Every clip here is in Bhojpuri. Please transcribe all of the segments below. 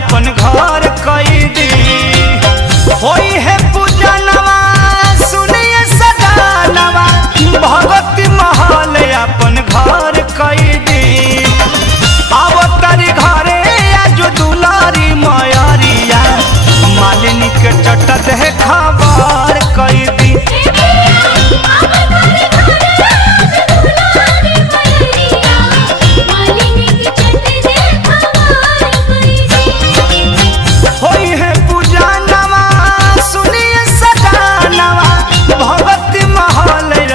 अपन घर कैदी होई है पूजनवा सुनिए सदानवा भगवती महल अपन घर कैदी अवतारी घरे आज दुलारी मयरिया मालिनी के चट दे खबर कैदी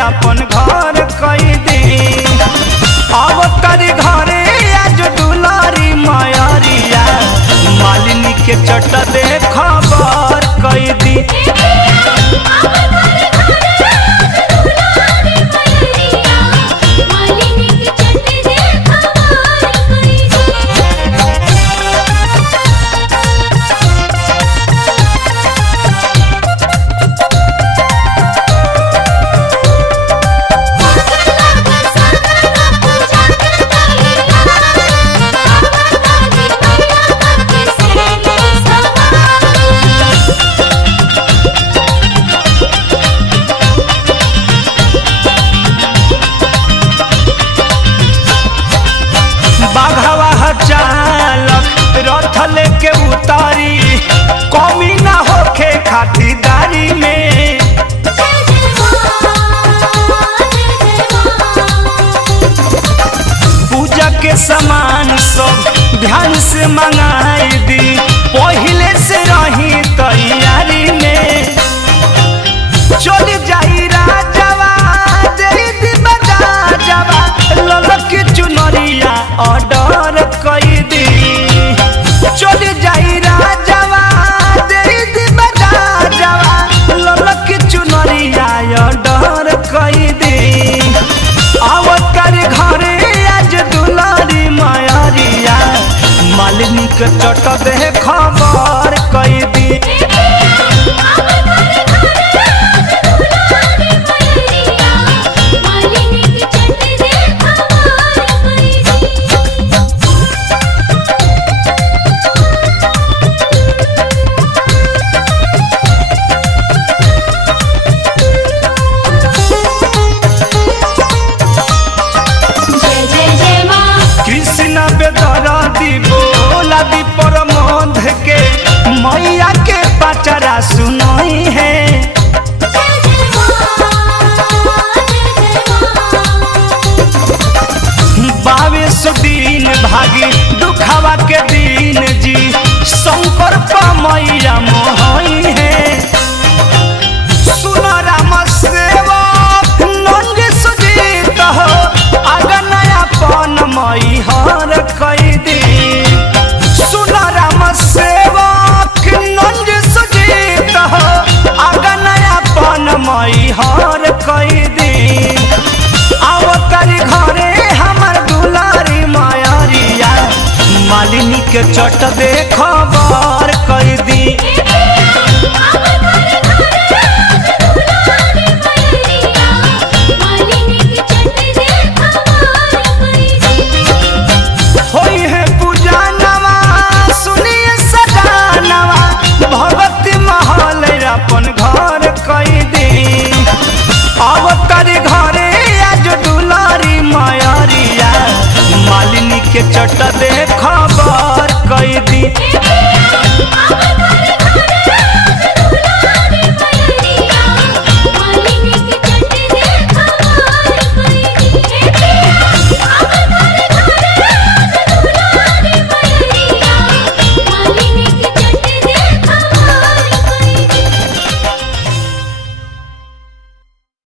अपन घर कैदी अवतारी घरे आज दुलारी मयरिया मालिनी के चट दे खबर कैदी चालक रथ लेके उतारी कमी ना होखे खातिरदारी में पूजा के सामान सब ध्यान से मंगाई दी पहले से रही तैयारी में चल जाई राजवा दे दी बजा जवा ललक चुनरिया ऑर्डर कैदी चल जाई राजवा दे दी बजा जवा ललक चुनरिया ऑर्डर कैदी अवतारी घरे आज दुलारी मयरिया मालिनी के चट दे खबर कैदी बोला दी परमोध के मैया के पचरा सुनाई है बावीस दिन भागी दुखवा के दिन जी शंकर पा मैया मोहई है सुन राम सेवक नंद सुजीत हो अगन अपन मई हर कैदी सुन राम सेवक नंद सुजीत हो अगन अपन मई हर कैदी अवतारी घरे हमर दुलारी मयरिया मालिनी के चट दे खबर कैदी अपन घर कैदी अवतारी घरे आज दुलारी मयरिया मालिनी के चट दे खबर कैदी।